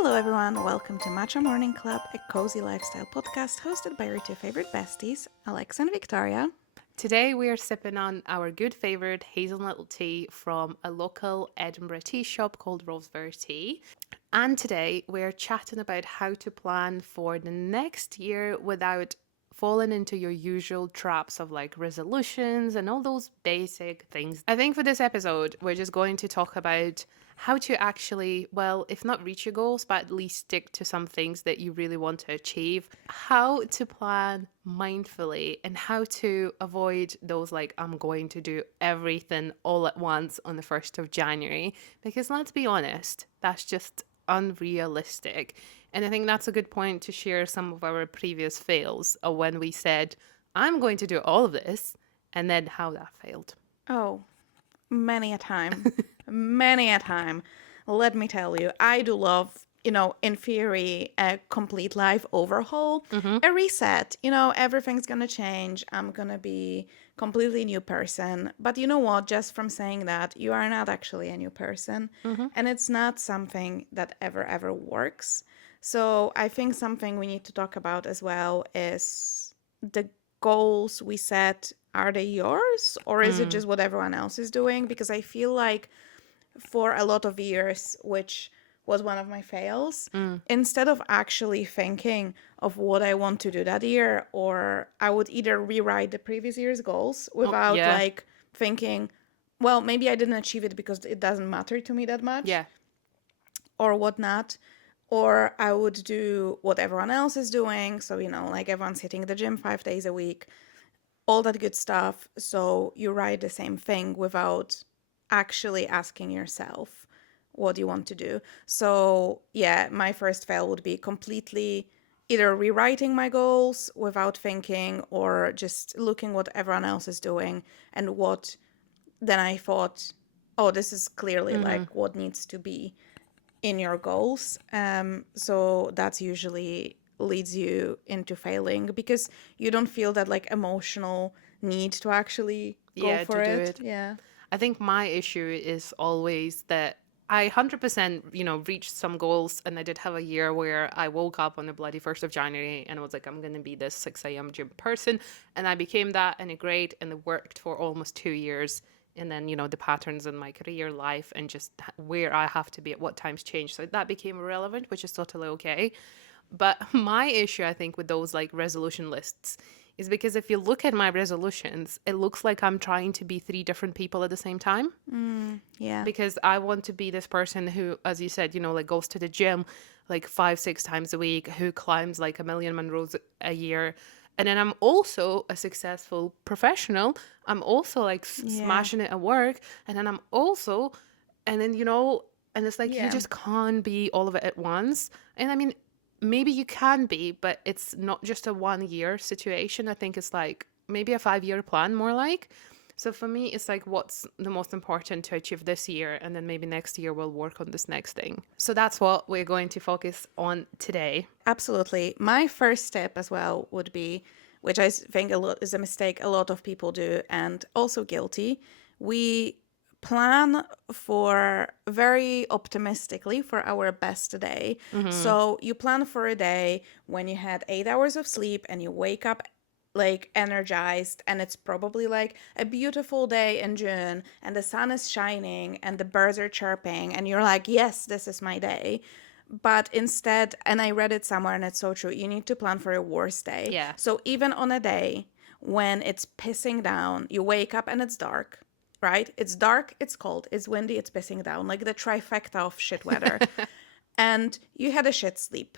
Hello, everyone. Welcome to Matcha Morning Club, a cozy lifestyle podcast hosted by your two favorite besties, Alex and Victoria. Today we are sipping on our good favorite hazelnut tea from a local Edinburgh tea shop called Roseberry Tea. And today we're chatting about how to plan for the next year without falling into your usual traps of like resolutions and all those basic things. I think for this episode, we're just going to talk about how to actually, well, if not reach your goals, but at least stick to some things that you really want to achieve, how to plan mindfully, and how to avoid those like, I'm going to do everything all at once on the 1st of January. Because let's be honest, that's just unrealistic. And I think that's a good point to share some of our previous fails of when we said, I'm going to do all of this, and then how that failed. Oh, many a time. Many a time. Let me tell you, I do love, in theory, a complete life overhaul, a reset. Everything's going to change. I'm going to be completely new person. But you know what? Just from saying that, you are not actually a new person. And it's not something that ever works. So I think something we need to talk about as well is the goals we set. Are they yours, or is it just what everyone else is doing? Because I feel like for a lot of years, which was one of my fails, instead of actually thinking of what I want to do that year, or I would either rewrite the previous year's goals without Yeah. like thinking, well, maybe I didn't achieve it because it doesn't matter to me that much Yeah. or whatnot. Or I would do what everyone else is doing. So, like everyone's hitting the gym 5 days a week, all that good stuff. So you write the same thing without actually asking yourself what you want to do. So, yeah, my first fail would be completely either rewriting my goals without thinking or just looking what everyone else is doing and what then I thought, oh, this is clearly like what needs to be in your goals. So that's usually leads you into failing because you don't feel that like emotional need to actually go Yeah, for to do it. it. Yeah. I think my issue is always that I 100%, reached some goals. And I did have a year where I woke up on the bloody 1st of January and I was like, I'm going to be this 6 a.m. gym person. And I became that and it great. And it worked for almost 2 years. And then, the patterns in my career life and just where I have to be at what times change. So that became irrelevant, which is totally okay. But my issue, I think, with those like resolution lists is because if you look at my resolutions, it looks like I'm trying to be three different people at the same time. Yeah. Because I want to be this person who, as you said, like goes to the gym like 5, 6 times a week, who climbs like a million Monroes a year. And then I'm also a successful professional. I'm also like Yeah. smashing it at work. And then I'm also, and then, and it's like you Yeah. just can't be all of it at once. And I mean, maybe you can be, but it's not just a 1 year situation. I think it's like maybe a 5 year plan, more like. So for me, it's like what's the most important to achieve this year, and then maybe next year we'll work on this next thing. So that's what we're going to focus on today. Absolutely. My first step as well would be, which I think a lot is a mistake a lot of people do and also guilty. We plan for very optimistically for our best day. So you plan for a day when you had 8 hours of sleep and you wake up like energized, and it's probably like a beautiful day in June and the sun is shining and the birds are chirping and you're like, yes, this is my day. But instead, and I read it somewhere and it's so true, you need to plan for a worse day. Yeah. So even on a day when it's pissing down, you wake up and it's dark, right? It's dark, it's cold, it's windy, it's pissing down, like the trifecta of shit weather. And you had a shit sleep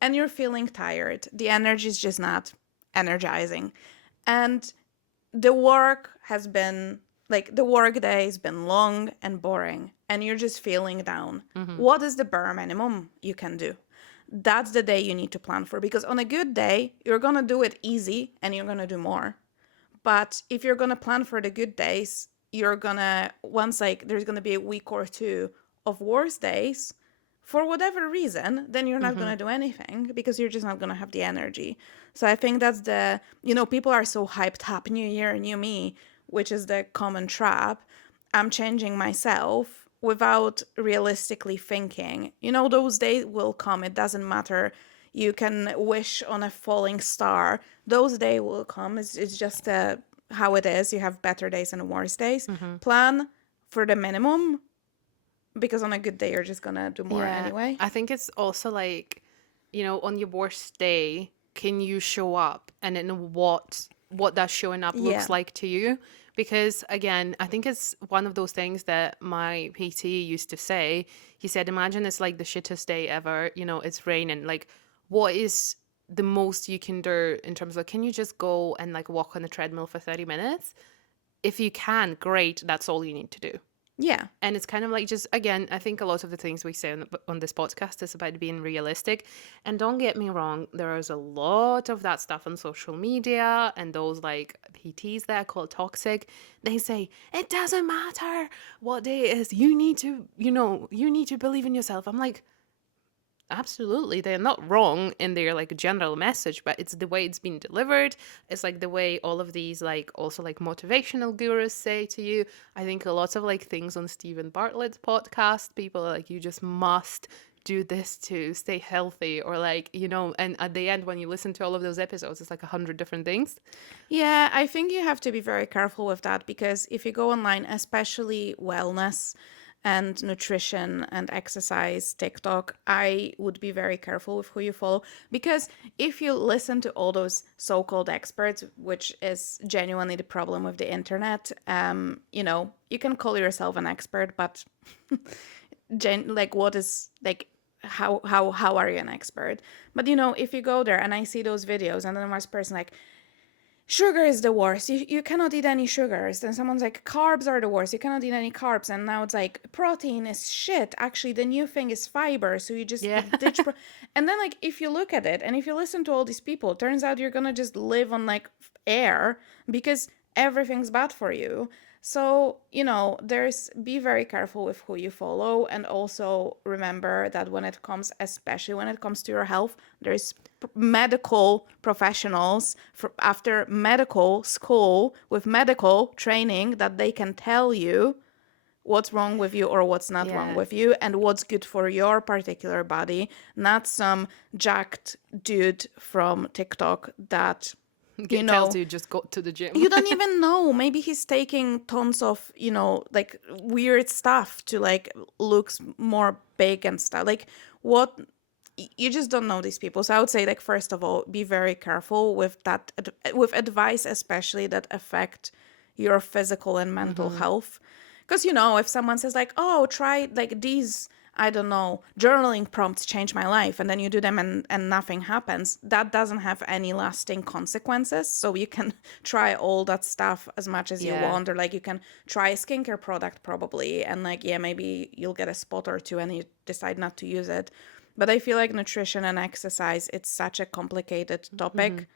and you're feeling tired. The energy is just not energizing. And the work has been like the work day has been long and boring and you're just feeling down. What is the bare minimum you can do? That's the day you need to plan for, because on a good day you're going to do it easy and you're going to do more. But if you're going to plan for the good days, you're going to once like there's going to be a week or two of worse days for whatever reason, then you're not going to do anything because you're just not going to have the energy. So I think that's people are so hyped up, new year, new me, which is the common trap. I'm changing myself without realistically thinking. You know, those days will come. It doesn't matter. You can wish on a falling star. Those days will come. It's just how it is. You have better days and worse days. Mm-hmm. Plan for the minimum because on a good day, you're just going to do more Yeah, anyway. I think it's also like, on your worst day, can you show up, and then what that showing up Yeah. looks like to you? Because again, I think it's one of those things that my PT used to say. He said, imagine it's like the shittest day ever, it's raining. Like, what is the most you can do in terms of, can you just go and like walk on the treadmill for 30 minutes? If you can, great, that's all you need to do. Yeah. And it's kind of like, just again, I think a lot of the things we say on this podcast is about being realistic. And don't get me wrong, there is a lot of that stuff on social media, and those like PTs that are called toxic, they say it doesn't matter what day it is, you need to, you need to believe in yourself. I'm like, absolutely, they're not wrong in their like general message, but it's the way it's been delivered. It's like the way all of these like also like motivational gurus say to you. I think a lot of like things on Stephen Bartlett's podcast, people are like, you just must do this to stay healthy, or like, and at the end when you listen to all of those episodes, it's like 100 different things. Yeah, I think you have to be very careful with that because if you go online, especially wellness and nutrition and exercise TikTok, I would be very careful with who you follow because if you listen to all those so-called experts, which is genuinely the problem with the internet, you can call yourself an expert, but like what is like how are you an expert? But if you go there and I see those videos and then there's person like sugar is the worst. You cannot eat any sugars. Then someone's like, carbs are the worst. You cannot eat any carbs. And now it's like, protein is shit. Actually, the new thing is fiber. So you just Yeah. ditch. And then, like, if you look at it and if you listen to all these people, it turns out you're going to just live on like air because everything's bad for you. So, be very careful with who you follow. And also remember that especially when it comes to your health, there's medical professionals after medical school with medical training that they can tell you what's wrong with you or what's not wrong Yeah. with you and what's good for your particular body, not some jacked dude from TikTok that you Tells know you just go to the gym. you don't even know. Maybe he's taking tons of, like weird stuff to like looks more big and stuff. Like what you just don't know these people. So I would say like first of all, be very careful with that with advice especially that affect your physical and mental Mm-hmm. health. Because if someone says like, "Oh, try like these I don't know, journaling prompts change my life," and then you do them and nothing happens, that doesn't have any lasting consequences. So you can try all that stuff as much as you Yeah. want, or like you can try a skincare product probably, and like, yeah, maybe you'll get a spot or two and you decide not to use it. But I feel like nutrition and exercise, it's such a complicated Mm-hmm. topic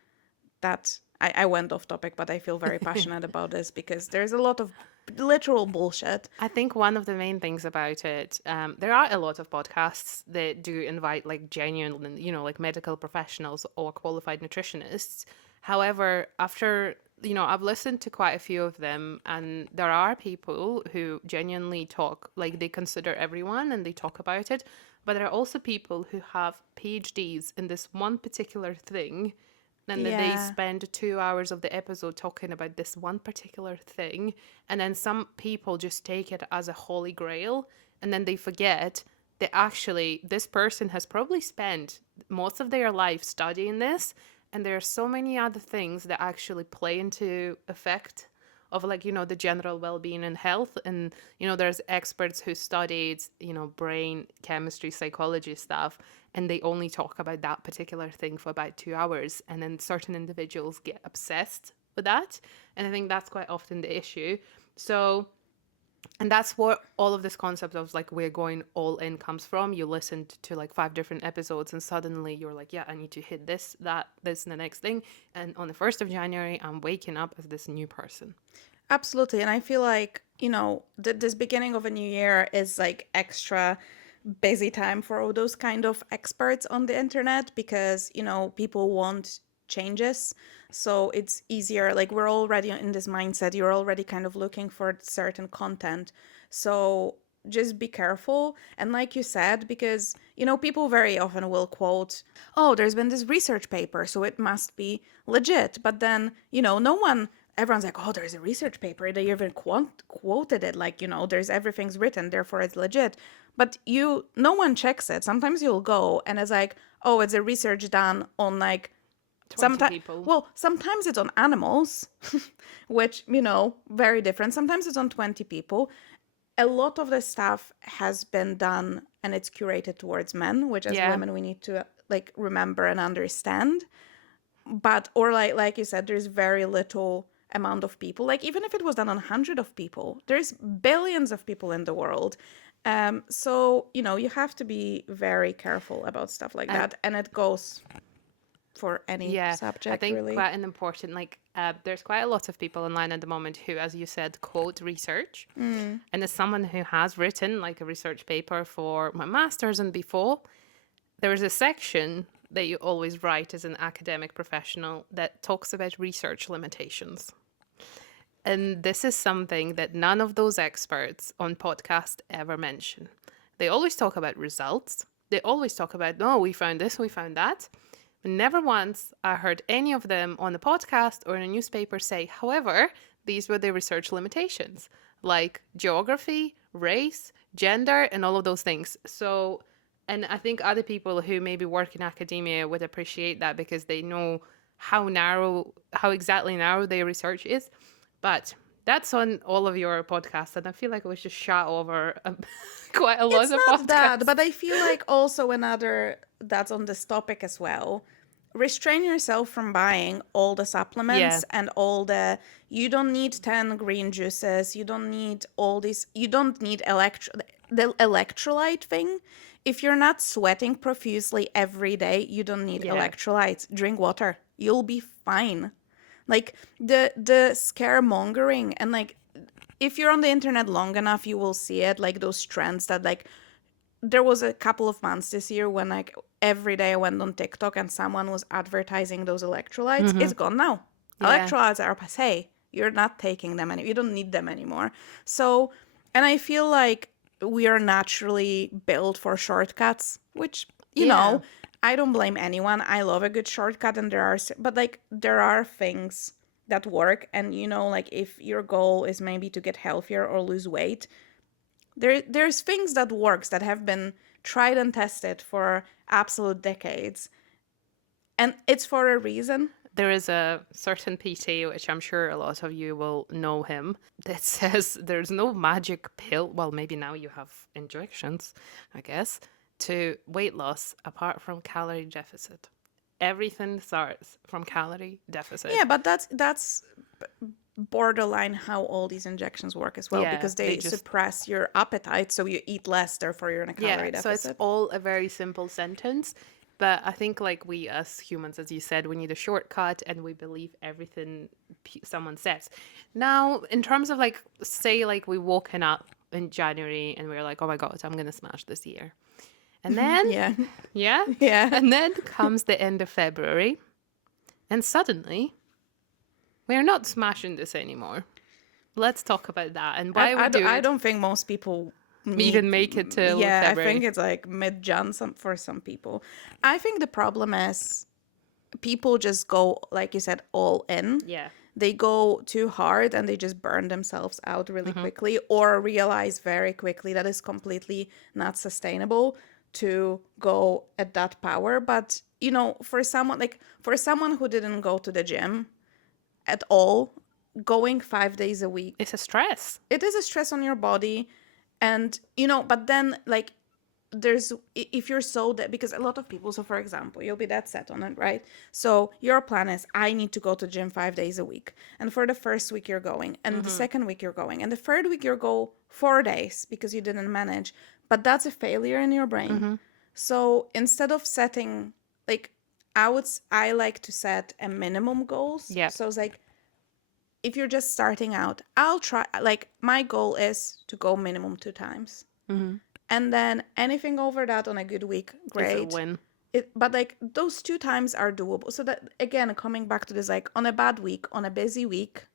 that I went off topic, but I feel very passionate about this because there's a lot of literal bullshit. I think one of the main things about it, there are a lot of podcasts that do invite like genuine, like medical professionals or qualified nutritionists. However, after, I've listened to quite a few of them, and there are people who genuinely talk, like they consider everyone and they talk about it. But there are also people who have PhDs in this one particular thing, and then they Yeah. spend 2 hours of the episode talking about this one particular thing, and then some people just take it as a holy grail, and then they forget that actually this person has probably spent most of their life studying this, and there are so many other things that actually play into effect of like, the general well-being and health. And there's experts who studied, brain chemistry, psychology stuff, and they only talk about that particular thing for about 2 hours, and then certain individuals get obsessed with that. And I think that's quite often the issue. So, and that's what all of this concept of like we're going all in comes from. You listened to like 5 different episodes, and suddenly you're like, yeah, I need to hit this, that, this, and the next thing. And on the 1st of January, I'm waking up as this new person. Absolutely. And I feel like, this beginning of a new year is like extra busy time for all those kind of experts on the internet because, people want changes. So it's easier. Like we're already in this mindset. You're already kind of looking for certain content. So just be careful. And like you said, because, people very often will quote, oh, there's been this research paper, so it must be legit. But then, no one, everyone's like, oh, there's a research paper. They even quoted it. Like, there's everything's written, therefore it's legit. But no one checks it. Sometimes you'll go and it's like, oh, it's a research done on like 20 people. well, sometimes it's on animals, which, very different. Sometimes it's on 20 people. A lot of the stuff has been done and it's curated towards men, which as Yeah. women we need to like remember and understand. But or like you said, there's very little amount of people. Like even if it was done on 100 of people, there's billions of people in the world. So you have to be very careful about stuff like And that, and it goes for any yeah, I subject, think really. quite an important, like, there's quite a lot of people online at the moment who, as you said, quote research. And as someone who has written like a research paper for my master's and before, there is a section that you always write as an academic professional that talks about research limitations. And this is something that none of those experts on podcast ever mention. They always talk about results. They always talk about, no, we found this, we found that. But never once I heard any of them on the podcast or in a newspaper say, however, these were the research limitations, like geography, race, gender, and all of those things. So, and I think other people who maybe work in academia would appreciate that because they know how exactly narrow their research is. But that's on all of your podcasts, and I feel like it was just shot over quite a lot It's of not that, podcasts. but I feel like also another that's on this topic as well. Restrain yourself from buying all the Yeah, supplements and all you don't need 10 green juices, you don't need all these, you don't need the electrolyte thing. If you're not sweating profusely every day, you don't need yeah, electrolytes. Drink water. You'll be fine. Like the scaremongering and like if you're on the internet long enough, you will see it, like those trends that like there was a couple of months this year when like every day I went on TikTok and someone was advertising those electrolytes. It's gone now. yeah. Electrolytes are passé. You're not taking them anymore. You don't need them anymore. So, and I feel like we are naturally built for shortcuts, which, Yeah. I don't blame anyone. I love a good shortcut and but like there are things that work. And, like if your goal is maybe to get healthier or lose weight, there's things that works that have been tried and tested for absolute decades, and it's for a reason. There is a certain PT, which I'm sure a lot of you will know him, that says there's no magic pill. Well, maybe now you have injections, I guess, to weight loss apart from calorie deficit. Everything starts from calorie deficit. Yeah, but that's borderline how all these injections work as well, Yeah, because they they just, suppress your appetite, so you eat less, therefore you're in a yeah, calorie so it's deficit. all a very simple sentence. But I think, like, we as humans, as you said, we need a shortcut and we believe everything someone says. Now, in terms of, like, say, like, we woken up in January and we're like, oh my God, I'm going to smash this year. And then, Yeah. yeah, Yeah. and then comes the end of February and suddenly we're not smashing this anymore. Let's talk about that and why we do I it. don't think most people need. Even make it till Yeah, I think February. it's like mid-Jan for some people. I think the problem is people just go, like you said, all in. Yeah. They go too hard and they just burn themselves out really Mm-hmm. quickly, or realize very quickly that it's completely not sustainable to go at that power. But for someone who didn't go to the gym at all, going 5 days a week, It's a stress. it is a stress on your body. And but then like there's if you're so that, because a lot of people, so for example, you'll be that set on it, right? So your plan is, I need to go to gym 5 days a week, and for the first week you're going, and the Mm-hmm. second week you're going, and the third week you go 4 days because you didn't manage. But that's a failure in your brain. Mm-hmm. So instead of setting, like, I like to set a minimum goals. Yeah. So it's like, if you're just starting out, I'll try, like, my goal is to go minimum 2 times. Mm-hmm. And then anything over that on a good week, It's a great. win. But like those 2 times are doable. So that, again, coming back to this, like on a bad week, on a busy week,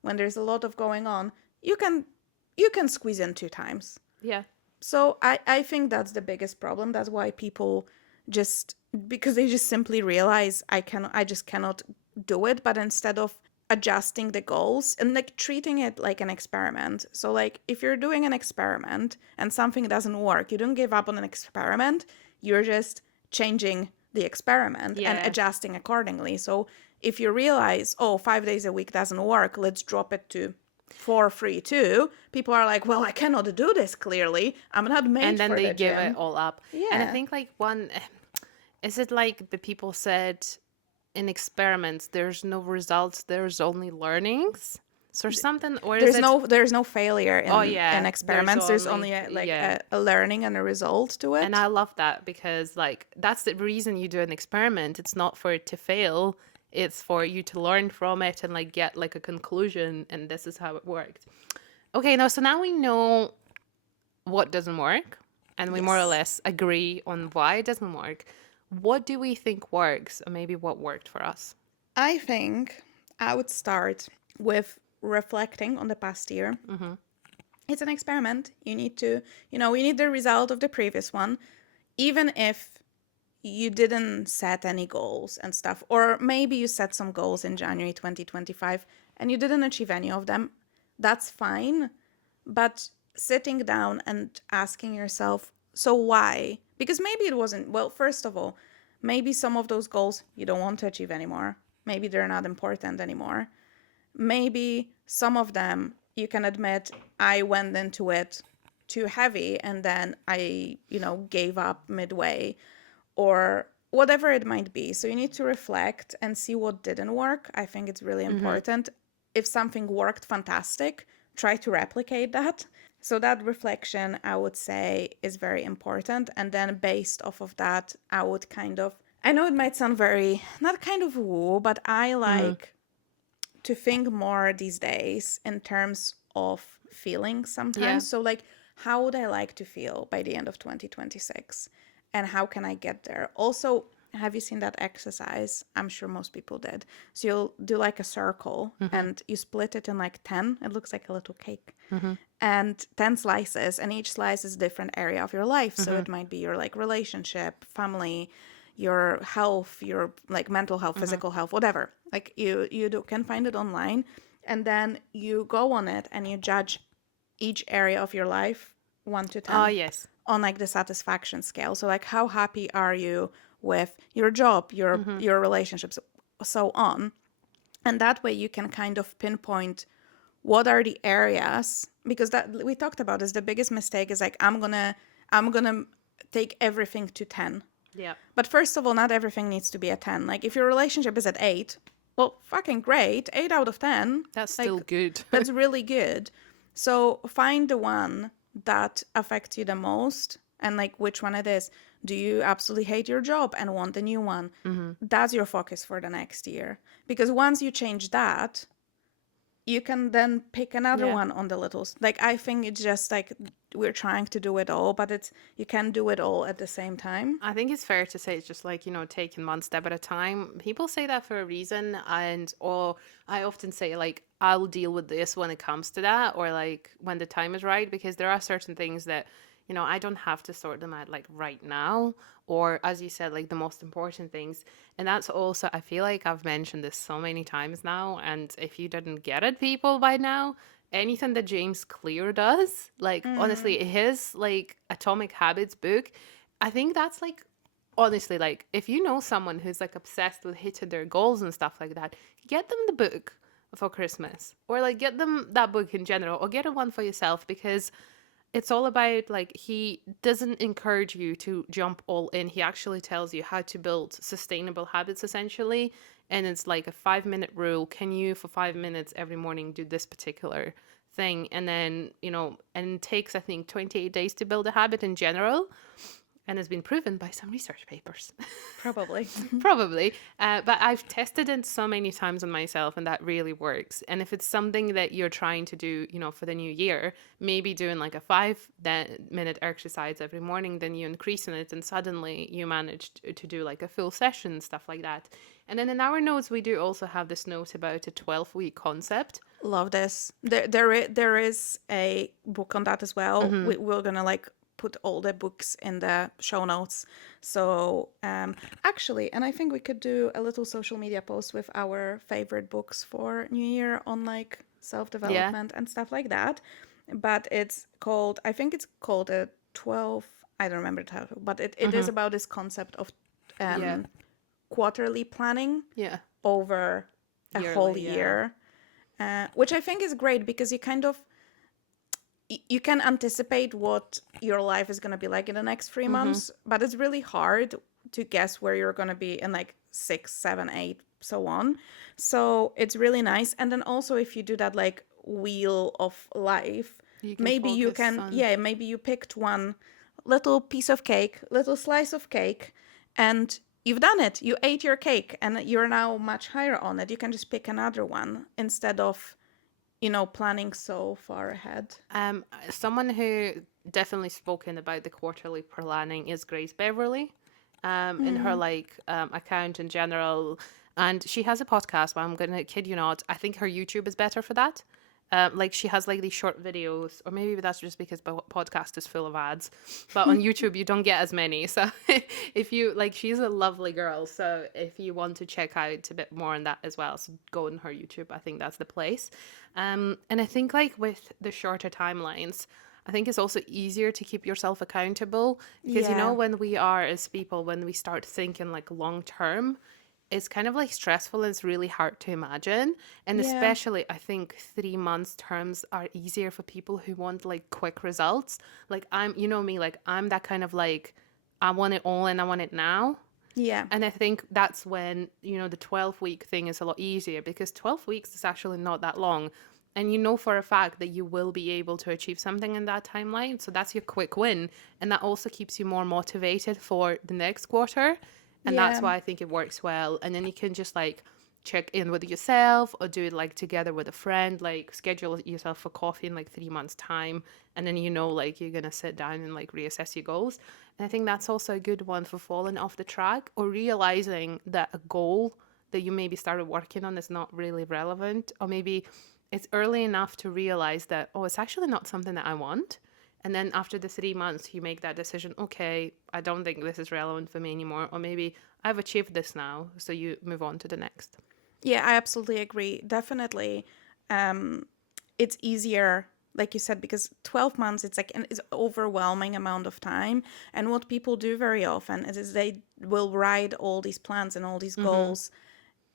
when there's a lot of going on, you can squeeze in 2 times. Yeah. So I think that's the biggest problem. That's why people just, because they just simply realize I just cannot do it. But instead of adjusting the goals and like treating it like an experiment. So like if you're doing an experiment and something doesn't work, you don't give up on an experiment. You're just changing the experiment and Yeah. adjusting accordingly. So if you realize, oh, 5 days a week doesn't work, let's drop it to 4-3-2. People are like, well, I cannot do this clearly. I'm not And made then for they the give it gym. all up. And I Yeah. think like one, is it like the people said in experiments, there's no results, there's only learnings? So something, or is it, There's no failure oh in yeah, there's experiments. There's only, only yeah. a learning and a result to And it. I love that because like that's the reason you do an experiment. It's not for it to fail. It's for you to learn from it and like get like a conclusion and this is how it worked. Okay, now we know what doesn't work and we more or Yes. less agree on why it doesn't work. What do we think works and maybe what worked for us? I think I would start with reflecting on the past year. Mm-hmm. It's an experiment. You need to, you need the result of the previous one, even if you didn't set any goals and stuff, or maybe you set some goals in January 2025 and you didn't achieve any of them. That's fine. But sitting down and asking yourself, so why? Because maybe it wasn't, well, first of all, maybe some of those goals you don't want to achieve anymore. Maybe they're not important anymore. Maybe some of them you can admit, I went into it too heavy and then I, gave up midway, or whatever it might be. So you need to reflect and see what didn't work. I think it's really Mm-hmm. important. If something worked, fantastic, try to replicate that. So that reflection, I would say, is very important. And then based off of that, I would kind of, I know it might sound very, not kind of woo, but I Mm. like to think more these days in terms of feelings Yeah. sometimes. So, like, how would I like to feel by the end of 2026? And how can I get there? Also, have you seen that exercise? I'm sure most people did. So, you'll do like a circle Mm-hmm. and you split it in like 10. It looks like a little cake. Mm-hmm. And 10 slices, and each slice is a different area of your life. So, Mm-hmm. it might be your like relationship, family, your health, your like mental health, Mm-hmm. physical health, whatever. Like can find it online, and then you go on it and you judge each area of your life, one to Oh 10, yes. on like the satisfaction scale. So like how happy are you with your job, Mm-hmm. your relationships, so on. And that way you can kind of pinpoint what are the areas, because that we talked about is the biggest mistake is like I'm gonna take everything to 10. Yeah. But first of all, not everything needs to be a 10. Like, if your relationship is at 8, well, fucking great. 8 out of 10. That's still Like, good. that's really good. So, find the one that affects you the most and, like, which one it is. Do you absolutely hate your job and want a new one? Mm-hmm. That's your focus for the next year. Because once you change that, you can then pick another Yeah. one on the littles. Like, I think it's just like we're trying to do it all, but you can do it all at the same time. I think it's fair to say it's just like, taking one step at a time. People say that for a reason. And, or I often say, like, I'll deal with this when it comes to that, or like when the time is right, because there are certain things that, I don't have to sort them out like right now. Or, as you said, like the most important things. And that's also, I feel like I've mentioned this so many times now. And if you didn't get it, people, by now, anything that James Clear does, like, Mm. honestly, his like Atomic Habits book, I think that's like, honestly, like if you know someone who's like obsessed with hitting their goals and stuff like that, get them the book for Christmas, or like get them that book in general, or get one for yourself, because it's all about, like, he doesn't encourage you to jump all in. He actually tells you how to build sustainable habits, essentially. And it's like a 5-minute rule. Can you, for 5 minutes every morning, do this particular thing? And then, and it takes, I think, 28 days to build a habit in general. And has been proven by some research papers. Probably. Probably. But I've tested it so many times on myself, and that really works. And if it's something that you're trying to do, for the new year, maybe doing like a 5-minute exercise every morning, then you increase in it, and suddenly you manage to do like a full session, stuff like that. And then in our notes, we do also have this note about a 12-week concept. Love this. There is a book on that as well. We're gonna like put all the books in the show notes. So actually, and I think we could do a little social media post with our favorite books for New Year on like self Yeah. development and stuff like that. But it's called, I think it's called a 12. I don't remember the title, but it is about this concept of Yeah. um, quarterly planning Yeah. over a whole Yearly, yeah. year, which I think is great because you kind of you can anticipate what your life is going to be like in the next 3 months, but it's really hard to guess where you're going to be in like 6, 7, 8, so on. So it's really nice. And then also, if you do that like wheel of life, You can maybe you focus can, on. yeah, maybe you picked one little piece of cake, little slice of cake, and you've done it. You ate your cake and you're now much higher on it. You can just pick another one instead of planning so far ahead. Someone who definitely spoken about the quarterly planning is Grace Beverly, in her like account in general, and she has a podcast. But I'm gonna kid you not, I think her YouTube is better for that. Like she has like these short videos, or maybe that's just because podcast is full of ads. But on YouTube, you don't get as many. So if you like, she's a lovely girl. So if you want to check out a bit more on that as well, so go on her YouTube. I think that's the place. And I think like with the shorter timelines, I think it's also easier to keep yourself accountable because Yeah. when we are as people, when we start thinking like long term, it's kind of like stressful and it's really hard to imagine. And Yeah. especially, I think 3 months terms are easier for people who want like quick results. Like you know me, like I'm that kind of like, I want it all and I want it now. Yeah. And I think that's when, the 12-week thing is a lot easier because 12 weeks is actually not that long. And you know for a fact that you will be able to achieve something in that timeline. So that's your quick win. And that also keeps you more motivated for the next quarter. And that's Yeah. why I think it works well. And then you can just like check in with yourself or do it like together with a friend, like schedule yourself for coffee in like 3 months time. And then like you're going to sit down and like reassess your goals. And I think that's also a good one for falling off the track or realizing that a goal that you maybe started working on is not really relevant, or maybe it's early enough to realize that, oh, it's actually not something that I want. And then after the 3 months, you make that decision, okay, I don't think this is relevant for me anymore. Or maybe I've achieved this now. So you move on to the next. Yeah, I absolutely agree. Definitely. It's easier, like you said, because 12 months, it's like an it's overwhelming amount of time. And what people do very often is they will write all these plans and all these Mm-hmm. goals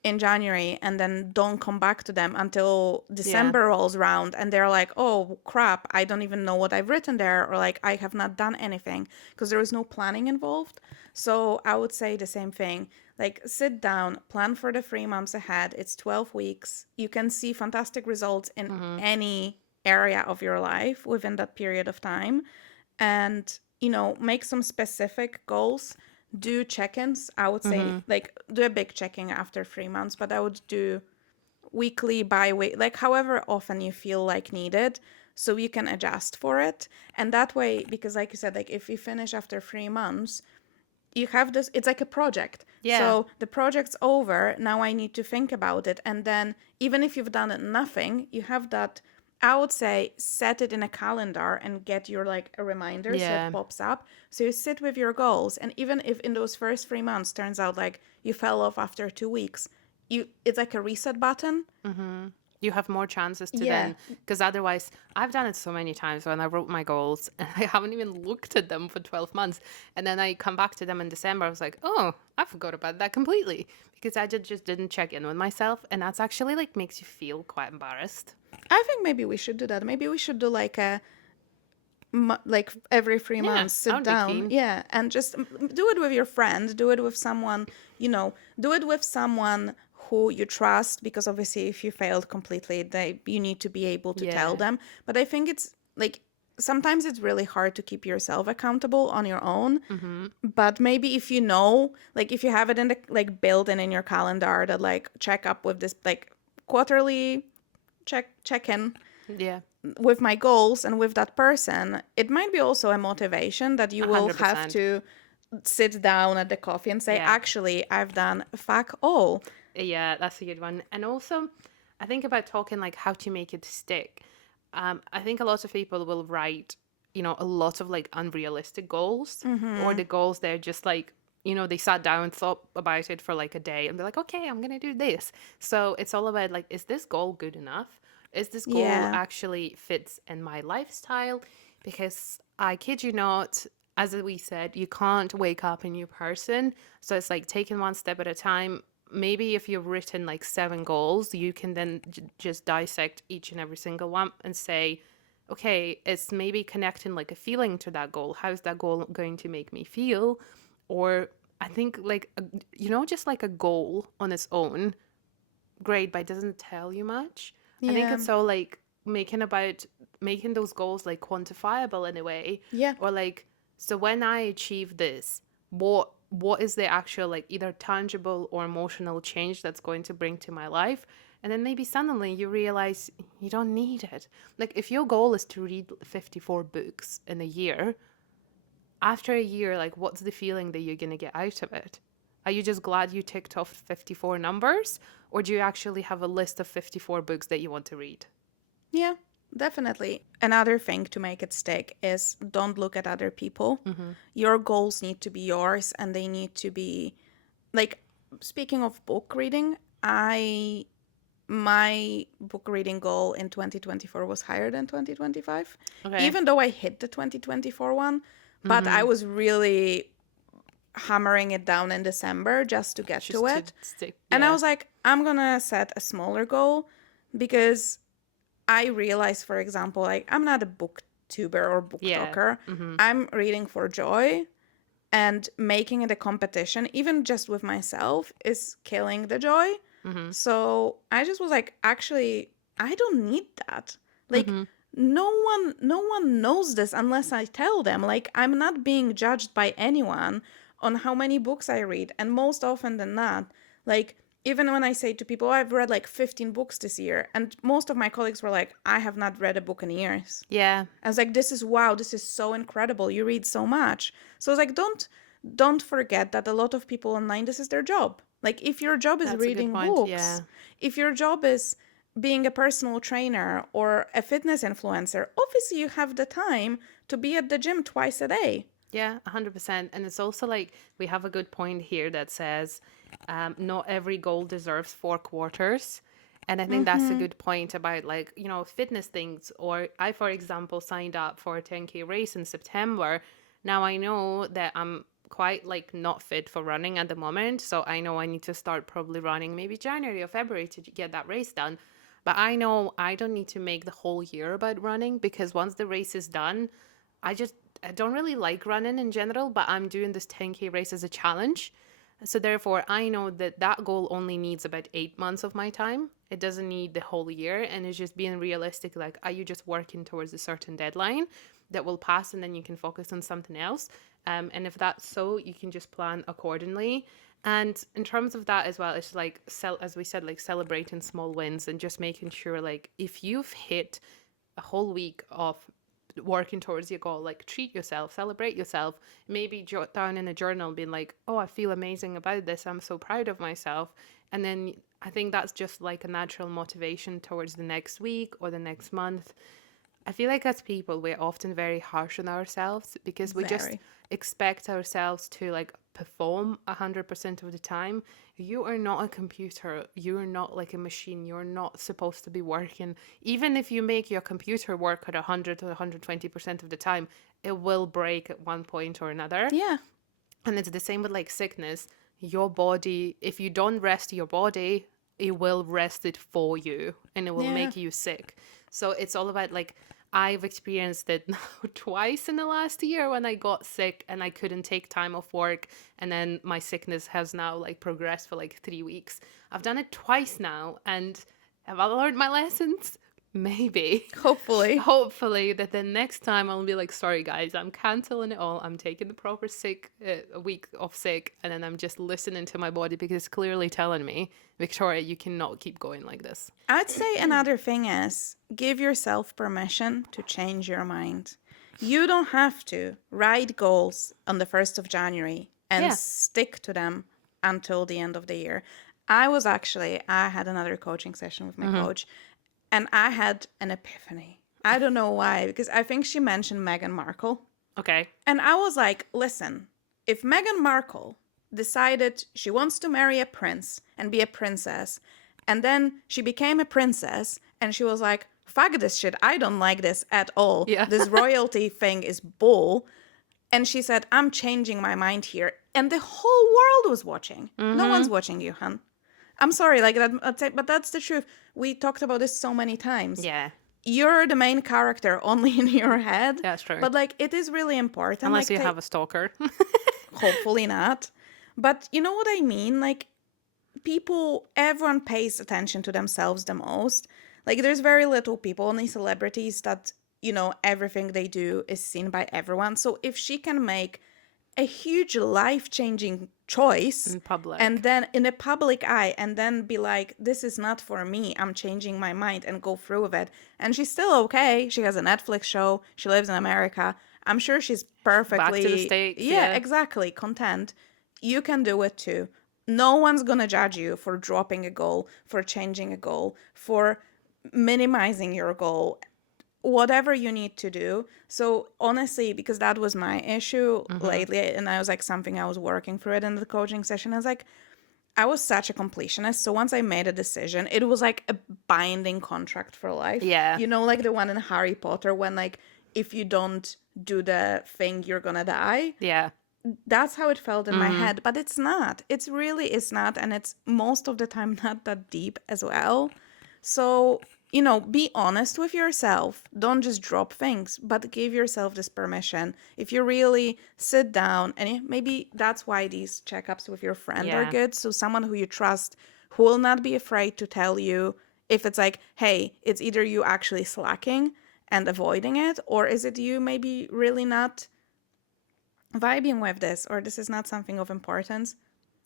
in January and then don't come back to them until Yeah. December rolls around and they're like, oh crap, I don't even know what I've written there, or like I have not done anything because there is no planning involved. So I would say the same thing. Like sit down, plan for the 3 months ahead. It's 12 weeks. You can see fantastic results in Mm-hmm. any area of your life within that period of time. And make some specific goals, do check-ins. I would say Mm-hmm. like do a big check-in after 3 months, but I would do weekly, bi-week, like however often you feel like needed, so you can adjust for it. And that way, because like you said, like if you finish after 3 months, you have this, it's like a project. Yeah. So the project's over, now I need to think about it. And then even if you've done nothing, you have that, I would say set it in a calendar and get your like a reminder so it Yeah. pops up. So you sit with your goals, and even if in those first 3 months turns out like you fell off after 2 weeks, it's like a reset button. Mm-hmm. You have more chances to Yeah. then, because otherwise, I've done it so many times when I wrote my goals and I haven't even looked at them for 12 months. And then I come back to them in December. I was like, oh, I forgot about that completely because I just didn't check in with myself. And that's actually like makes you feel quite embarrassed. I think maybe we should do that. Maybe we should do like like every three Yeah, months I sit would be down, keen. yeah, and just do it with your friend, do it with someone, do it with someone who you trust, because obviously if you failed completely, you need to be able to tell Yeah. them. But I think it's like sometimes it's really hard to keep yourself accountable on your own. Mm-hmm. But maybe if like if you have it in the like built in your calendar, that like check up with this like quarterly check in Yeah, with my goals and with that person, it might be also a motivation that you will have 100%. to sit down at the coffee and say, Yeah. actually, I've done fuck all. Yeah, that's a good one. And also, I think about talking like how to make it stick. I think a lot of people will write, a lot of like unrealistic goals, or the goals they're just like, they sat down and thought about it for like a day and be like, okay, I'm going to do this. So it's all about like, is this goal good enough? Is this goal Yeah. actually fits in my lifestyle? Because I kid you not, as we said, you can't wake up a new person. So it's like taking one step at a time. Maybe if you've written like 7 goals, you can then just dissect each and every single one and say, okay, it's maybe connecting like a feeling to that goal. How's that goal going to make me feel? Or I think like, just like a goal on its own, great, but it doesn't tell you much. I think Yeah. it's all like making those goals like quantifiable in a way, Yeah. or like, so when I achieve this, what is the actual like either tangible or emotional change that's going to bring to my life? And then maybe suddenly you realize you don't need it. Like if your goal is to read 54 books in a year, after a year, like what's the feeling that you're going to get out of it? Are you just glad you ticked off 54 numbers? Or do you actually have a list of 54 books that you want to read? Yeah, definitely. Another thing to make it stick is don't look at other people. Your goals need to be yours and they need to be like, speaking of book reading, I my book reading goal in 2024 was higher than 2025, Okay. even though I hit the 2024 one, but I was really hammering it down in December just to get to Just to it. stick. And I Yeah. was like, I'm gonna set a smaller goal because I realize, for example, like I'm not a booktuber or book Yeah. talker. I'm reading for joy, and making it a competition, even just with myself, is killing the joy. So I just was like, actually, I don't need that. Like, no one knows this unless I tell them. Like, I'm not being judged by anyone on how many books I read. And most often than not, like, even when I say to people, "Oh, I've read like 15 books this year," and most of my colleagues were like, I have not read a book in years. Yeah. I was like, this is wow, this is so incredible. You read so much. So I was like, don't forget that a lot of people online, this is their job. Like if your job is That's a good reading point. Yeah. books, if your job is being a personal trainer or a fitness influencer, obviously you have the time to be at the gym twice a day. Yeah, 100%. And it's also like we have a good point here that says not every goal deserves 4 quarters. And I think that's a good point about like, fitness things. Or I, for example, signed up for a 10K race in September. Now I know that I'm quite like not fit for running at the moment. So I know I need to start probably running maybe January or February to get that race done. But I know I don't need to make the whole year about running, because once the race is done, I don't really like running in general, but I'm doing this 10K race as a challenge. So therefore, I know that that goal only needs about 8 months of my time. It doesn't need the whole year, and it's just being realistic. Like, are you just working towards a certain deadline that will pass, and then you can focus on something else? And if that's so, you can just plan accordingly. And in terms of that as well, it's like as we said, like celebrating small wins and just making sure, like, if you've hit a whole week of working towards your goal, like treat yourself, celebrate yourself, maybe jot down in a journal being like, oh, I feel amazing about this, I'm so proud of myself. And then I think that's just like a natural motivation towards the next week or the next month. I feel like as people, we're often very harsh on ourselves because we just Very. expect ourselves to like perform 100% of the time. You are not a computer. You are not like a machine. You're not supposed to be working. Even if you make your computer work at 100 to 120% of the time, it will break at one point or another. Yeah. And it's the same with like sickness. Your body, if you don't rest your body, it will rest it for you and it will Yeah. make you sick. So it's all about like, I've experienced it now twice in the last year when I got sick and I couldn't take time off work. And then my sickness has now like progressed for like 3 weeks. I've done it twice now. And have I learned my lessons? Maybe. Hopefully. Hopefully that the next time I'll be like, sorry guys, I'm canceling it all. I'm taking the proper sick, a week off sick, and then I'm just listening to my body because it's clearly telling me, Victoria, you cannot keep going like this. I'd say another thing is give yourself permission to change your mind. You don't have to write goals on the 1st of January and Yeah. stick to them until the end of the year. I had another coaching session with my coach, and I had an epiphany. I don't know why, because I think she mentioned Meghan Markle. Okay. And I was like, listen, if Meghan Markle decided she wants to marry a prince and be a princess, and then she became a princess and she was like, fuck this shit, I don't like this at all. Yeah. This royalty thing is bull. And she said, I'm changing my mind here. And the whole world was watching. No one's watching you, hun. I'm sorry, like that, but that's the truth. We talked about this so many times. Yeah. You're the main character only in your head. That's true. But like, it is really important. Unless Like, you have a stalker. hopefully not. But you know what I mean? Like, everyone pays attention to themselves the most. Like, there's very little people, only celebrities, that, everything they do is seen by everyone. So if she can make a huge life-changing choice In public. and then in a public eye, and then be like, this is not for me, I'm changing my mind, and go through with it, and she's still okay, she has a Netflix show, she lives in America, I'm sure she's perfectly Back to the States. yeah, exactly, content. You can do it too. No one's gonna judge you for dropping a goal, for changing a goal, for minimizing your goal, whatever you need to do. So honestly, because that was my issue lately, and I was like, something I was working through it in the coaching session, I was like, I was such a completionist. So once I made a decision, it was like a binding contract for life. Yeah. Like the one in Harry Potter, when like, if you don't do the thing, you're gonna die. Yeah. That's how it felt in my head, but it's not. It's really is not, and it's most of the time not that deep as well. So, be honest with yourself. Don't just drop things, but give yourself this permission. If you really sit down, and maybe that's why these checkups with your friend are Yeah. good. So, someone who you trust, who will not be afraid to tell you if it's like, hey, it's either you actually slacking and avoiding it, or is it you maybe really not vibing with this, or this is not something of importance.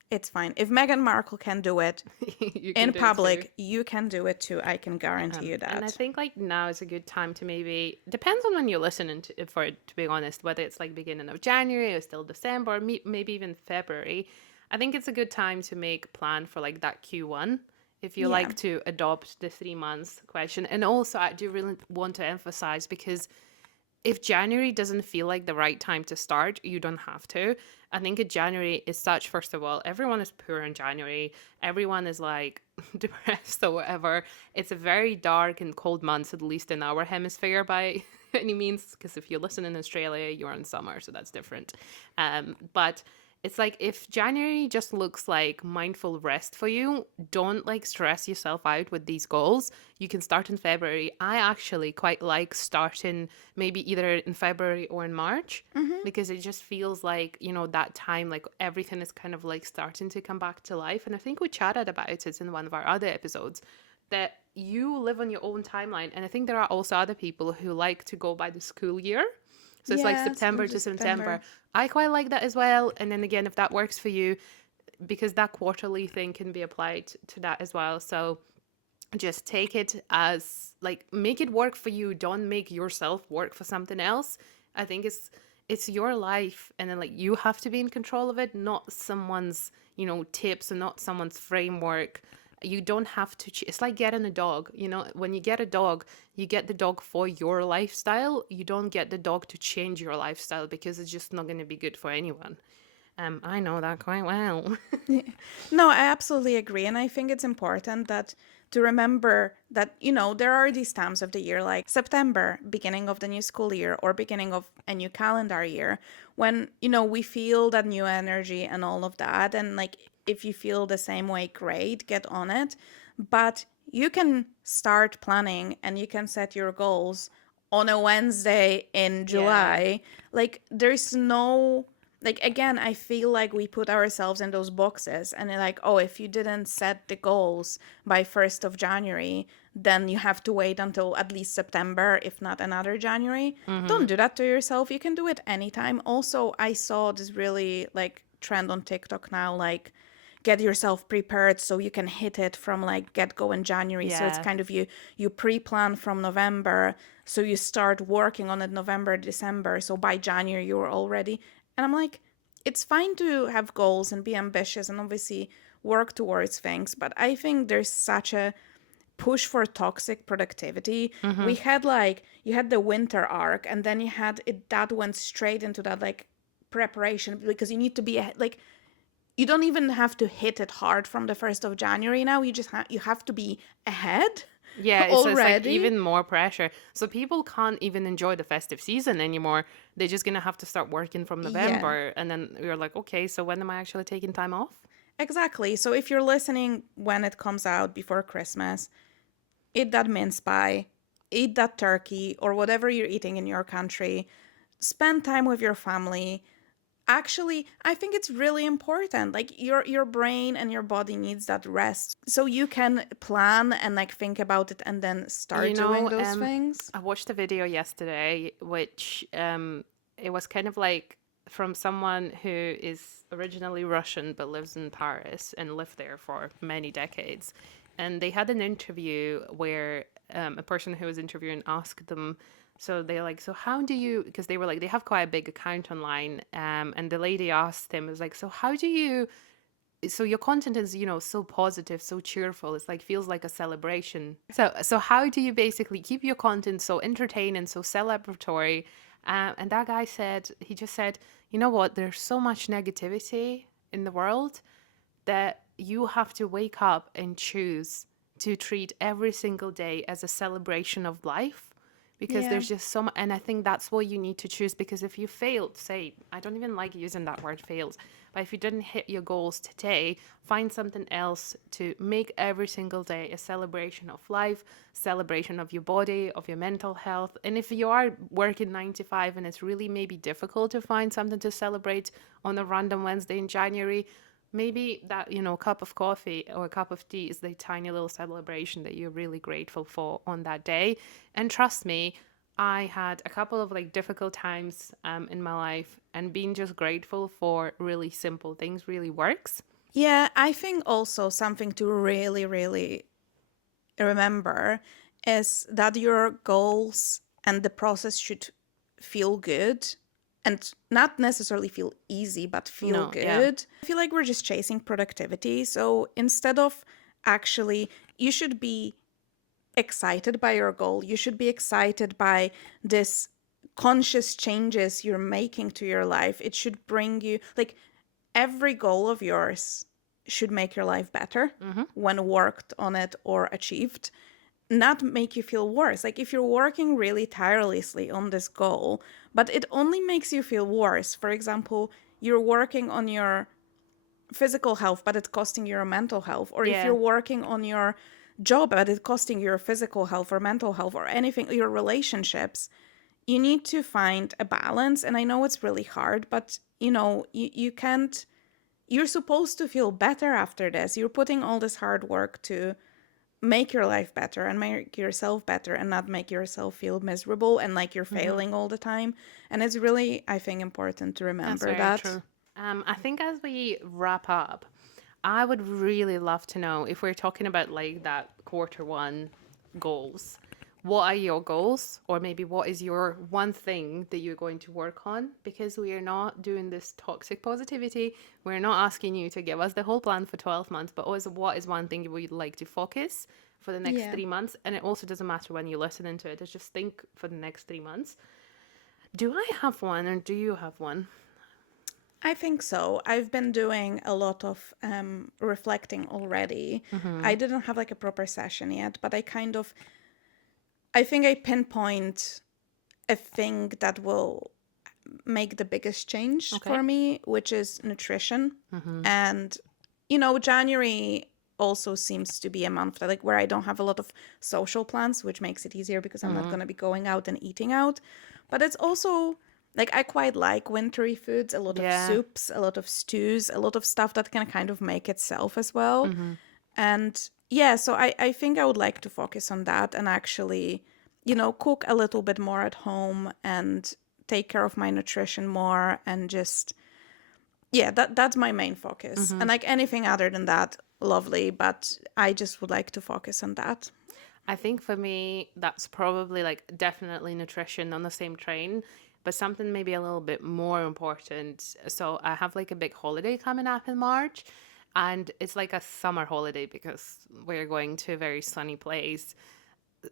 It's fine. If Meghan Markle can do it You can in do it too. public, you can do it too. I can guarantee you And I that. think like now is a good time to maybe depends on when you're listening to for it, to be honest, whether it's like beginning of January or still December, or maybe even February. I think it's a good time to make plan for like that Q1 if you Yeah. like to adopt the 3 months question. And also I do really want to emphasize, because if January doesn't feel like the right time to start, you don't have to. I think in January is such, first of all, everyone is poor in January. Everyone is like depressed or whatever. It's a very dark and cold month, at least in our hemisphere by any means. Because if you listen in Australia, you're in summer, so that's different. But it's like if January just looks like mindful rest for you, don't like stress yourself out with these goals. You can start in February. I actually quite like starting maybe either in February or in March, because it just feels like, that time, like everything is kind of like starting to come back to life. And I think we chatted about it in one of our other episodes, that you live on your own timeline. And I think there are also other people who like to go by the school year. So it's like Yeah, September to September. I quite like that as well. And then again, if that works for you, because that quarterly thing can be applied to that as well. So just take it as like, make it work for you. Don't make yourself work for something else. I think it's your life, and then like you have to be in control of it, not someone's, tips, and not someone's framework. You don't have to it's like getting a dog. When you get a dog, you get the dog for your lifestyle. You don't get the dog to change your lifestyle, because it's just not going to be good for anyone. I know that quite well. No, I absolutely agree. And I think it's important to remember that, there are these times of the year like September, beginning of the new school year or beginning of a new calendar year, when, we feel that new energy and all of that. And like, if you feel the same way, great, get on it. But you can start planning and you can set your goals on a Wednesday in July. Like, there's no like, again, I feel like we put ourselves in those boxes and they're like, oh, if you didn't set the goals by 1st of January, then you have to wait until at least September, if not another January. Don't do that to yourself. You can do it anytime. Also, I saw this really like trend on TikTok now, like, get yourself prepared so you can hit it from like get go in January. So it's Yeah. kind of you pre-plan from November, so you start working on it November, December, so by January you're all ready. And I'm like, it's fine to have goals and be ambitious and obviously work towards things. But I think there's such a push for toxic productivity. Mm-hmm. We had like, you had the winter arc, and then you had it that went straight into that like preparation, because you need to be like, you don't even have to hit it hard from the 1st of January now. You just you have to be ahead Yeah, so it's like already. even more pressure. So people can't even enjoy the festive season anymore. They're just gonna have to start working from Yeah, November, and then you're like, okay, so when am I actually taking time off? exactly. So if you're listening when it comes out before Christmas, eat that mince pie, eat that turkey, or whatever you're eating in your country. Spend time with your family. Actually, I think it's really important. Like your brain and your body needs that rest, so you can plan and like think about it and then You start doing know, those things. I watched a video yesterday, which it was kind of like from someone who is originally Russian but lives in Paris and lived there for many decades. And they had an interview where a person who was interviewing asked them, so they're like, so how do you, because they were like, they have quite a big account online. And the lady asked him, it was like, so how do you, so your content is, you know, so positive, so cheerful, it's like feels like a celebration. So how do you basically keep your content so entertaining, so celebratory? And that guy said, he just said, you know what, there's so much negativity in the world that you have to wake up and choose to treat every single day as a celebration of life, because Yeah. there's just so much. And I think that's what you need to choose, because if you failed, say, I don't even like using that word failed, but if you didn't hit your goals today, find something else to make every single day a celebration of life, celebration of your body, of your mental health. And if you are working 9 to 5 and it's really maybe difficult to find something to celebrate on a random Wednesday in January, maybe that, you know, cup of coffee or a cup of tea is the tiny little celebration that you're really grateful for on that day. And trust me, I had a couple of like difficult times in my life, and being just grateful for really simple things really works. Yeah, I think also something to really, really remember is that your goals and the process should feel good, and not necessarily feel easy, but feel No, yeah. good. I feel like we're just chasing productivity. So instead of actually, you should be excited by your goal. You should be excited by this conscious changes you're making to your life. It should bring you, like, every goal of yours should make your life better Mm-hmm. when worked on it or achieved, not make you feel worse. Like if you're working really tirelessly on this goal, but it only makes you feel worse. For example, you're working on your physical health, but it's costing your mental health. Or if Yeah. you're working on your job, but it's costing your physical health or mental health or anything, your relationships, you need to find a balance. And I know it's really hard, but you can't, you're supposed to feel better after this. You're putting all this hard work to make your life better and make yourself better, and not make yourself feel miserable and like you're Mm-hmm. failing all the time. And it's really, I think, important to That's remember very that. true. I think as we wrap up, I would really love to know, if we're talking about like that quarter 1 goals, what are your goals? Or maybe what is your one thing that you're going to work on? Because we are not doing this toxic positivity. We're not asking you to give us the whole plan for 12 months, but also what is one thing you would like to focus for the next Yeah, 3 months? And it also doesn't matter when you listen into it, it's just think for the next 3 months. Do I have one, or do you have one? I think so. I've been doing a lot of reflecting already. Mm-hmm. I didn't have like a proper session yet, but I think I pinpoint a thing that will make the biggest change Okay. for me, which is nutrition. Mm-hmm. And January also seems to be a month that, like, where I don't have a lot of social plans, which makes it easier because I'm not Mm-hmm. going to be going out and eating out. But it's also like I quite like wintry foods, a lot of Yeah. soups, a lot of stews, a lot of stuff that can kind of make itself as well. Mm-hmm. And yeah, so I think I would like to focus on that and actually, cook a little bit more at home and take care of my nutrition more, and just, yeah, that's my main focus. Mm-hmm. And like anything other than that, lovely, but I just would like to focus on that. I think for me, that's probably like definitely nutrition on the same train, but something maybe a little bit more important. So I have like a big holiday coming up in March. And it's like a summer holiday because we're going to a very sunny place.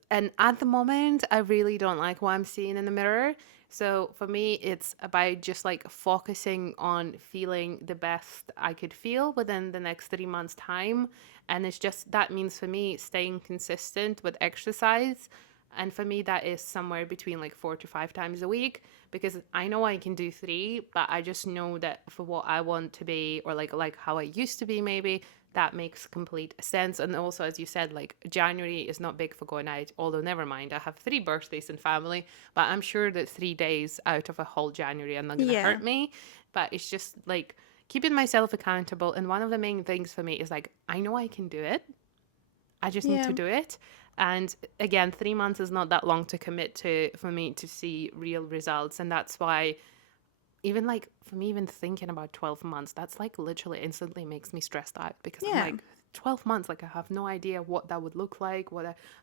And at the moment, I really don't like what I'm seeing in the mirror. So for me, it's about just like focusing on feeling the best I could feel within the next 3 months' time. And it's just that means for me staying consistent with exercise. And for me, that is somewhere between like 4 to 5 times a week, because I know I can do three, but I just know that for what I want to be, or like how I used to be, maybe that makes complete sense. And also, as you said, like January is not big for going out, although never mind, I have 3 birthdays in family, but I'm sure that 3 days out of a whole January are not going to Yeah. hurt me. But it's just like keeping myself accountable. And one of the main things for me is like, I know I can do it. I just need Yeah. to do it. And again, 3 months is not that long to commit to for me to see real results. And that's why, even like for me, even thinking about 12 months, that's like literally instantly makes me stressed out, because I'm Yeah. like, 12 months, like I have no idea what that would look like.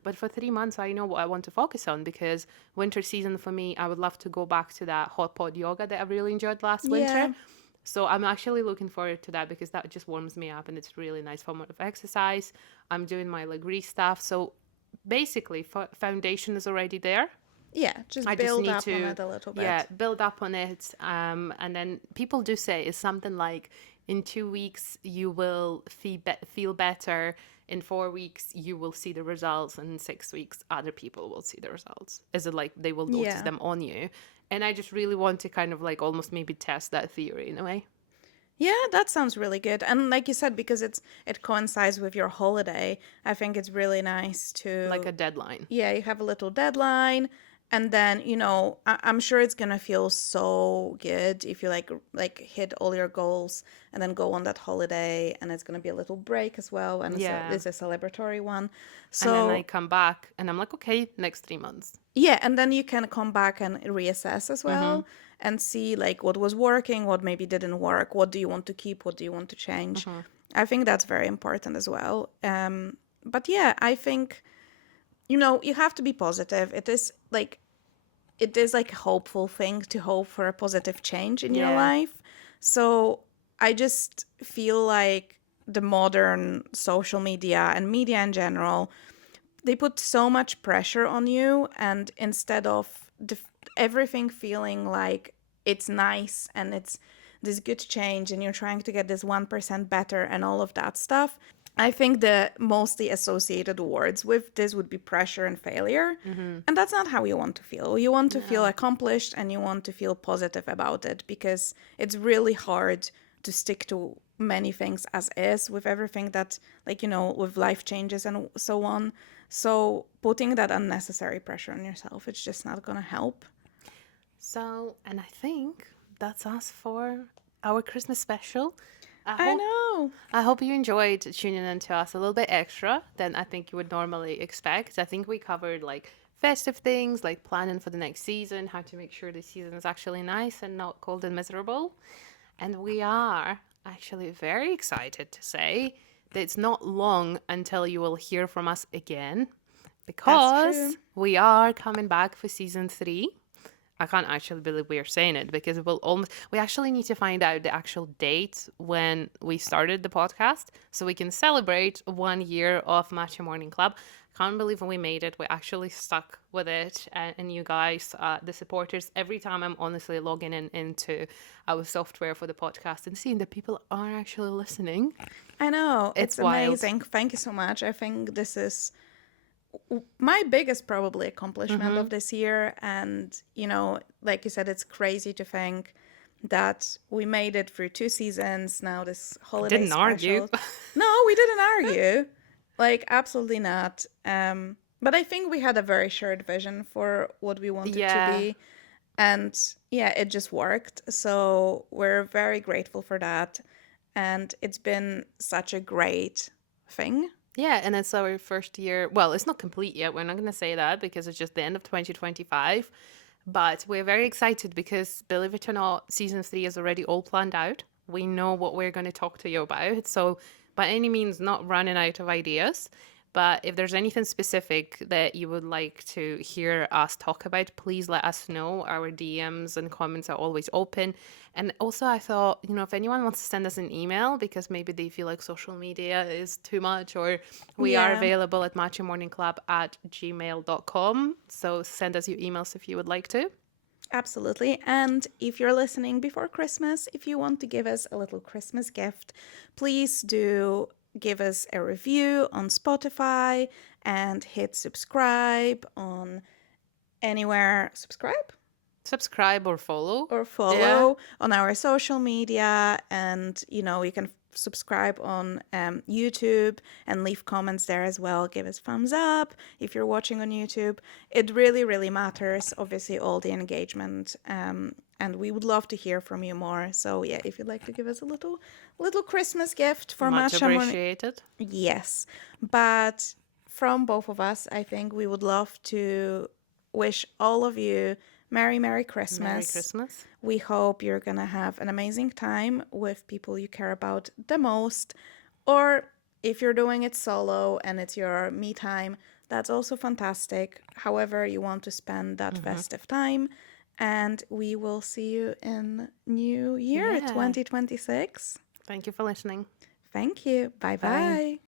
But for 3 months, I know what I want to focus on, because winter season for me, I would love to go back to that hot pot yoga that I really enjoyed last winter. Yeah. So I'm actually looking forward to that, because that just warms me up and it's really nice form of exercise. I'm doing my like stuff. So basically, foundation is already there. Yeah. Just I just build need up on to, it a little yeah, bit. build up on it. And then people do say it's something like in 2 weeks you will feel better. In 4 weeks you will see the results, and in 6 weeks other people will see the results. Is it like they will notice Yeah. them on you? And I just really want to kind of like almost maybe test that theory in a way, Yeah, that sounds really good. And like you said, because it coincides with your holiday, I think it's really nice like to, a deadline. yeah, you have a little deadline, and then, I'm sure it's gonna feel so good if you like hit all your goals and then go on that holiday, and it's gonna be a little break as well, and Yeah. it's a celebratory one. And then I So come back and I'm like, okay, next 3 months. yeah, and then you can come back and reassess as Mm-hmm. well and see like what was working, what maybe didn't work, what do you want to keep, what do you want to change. Mm-hmm. I think that's very important as well. But yeah, I think you have to be positive. It is like a hopeful thing to hope for a positive change in your Yeah. life. So I just feel like the modern social media and media in general, they put so much pressure on you, and instead of everything feeling like it's nice and it's this good change and you're trying to get this 1% better and all of that stuff, I think the mostly associated words with this would be pressure and failure. Mm-hmm. And that's not how you want to feel. You want to feel No. accomplished and you want to feel positive about it, because it's really hard to stick to many things as is with everything that, like, with life changes and so on. So putting that unnecessary pressure on yourself, it's just not going to help. So, and I think that's us for our Christmas special. I I hope know. I hope you enjoyed tuning in to us a little bit extra than I think you would normally expect. I think we covered like festive things, like planning for the next season, how to make sure the season is actually nice and not cold and miserable. And we are actually very excited to say that it's not long until you will hear from us again, That's because true. we are coming back for season 3. I can't actually believe we are saying it, because it will almost. We actually need to find out the actual date when we started the podcast so we can celebrate 1 year of Matcha Morning Club. Can't believe when we made it. We actually stuck with it, and you guys, the supporters. Every time I'm honestly logging into our software for the podcast and seeing that people are actually listening, I know. it's It's wild. amazing. Thank you so much. I think this is my biggest probably accomplishment Mm-hmm. of this year. And, like you said, it's crazy to think that we made it through 2 seasons, now this holiday Didn't argue. special. No, we didn't argue. Like, absolutely not. But I think we had a very shared vision for what we wanted to Yeah. be. And yeah, it just worked. So we're very grateful for that. And it's been such a great thing. Yeah, and it's our first year. Well, it's not complete yet. We're not going to say that because it's just the end of 2025. But we're very excited because, believe it or not, season 3 is already all planned out. We know what we're going to talk to you about. So, by any means, not running out of ideas. But if there's anything specific that you would like to hear us talk about, please let us know. Our DMs and comments are always open. And also, I thought, if anyone wants to send us an email because maybe they feel like social media is too much, or we are Yeah. available at matchamorningclub@gmail.com. So send us your emails if you would like to. Absolutely. And if you're listening before Christmas, if you want to give us a little Christmas gift, please do give us a review on Spotify and hit subscribe on anywhere. Subscribe or follow. Or Yeah. follow on our social media. And, you can subscribe on YouTube and leave comments there as well. Give us thumbs up if you're watching on YouTube. It really, really matters, obviously, all the engagement. And we would love to hear from you more. So yeah, if you'd like to give us a little Christmas gift for Much Matcha Morning. appreciated. Yes. But from both of us, I think we would love to wish all of you Merry Christmas. Merry Christmas. We hope you're going to have an amazing time with people you care about the most. Or if you're doing it solo and it's your me time, that's also fantastic. However you want to spend that festive time. And we will see you in New Year Yeah. 2026. Thank you for listening. Thank you. Bye bye.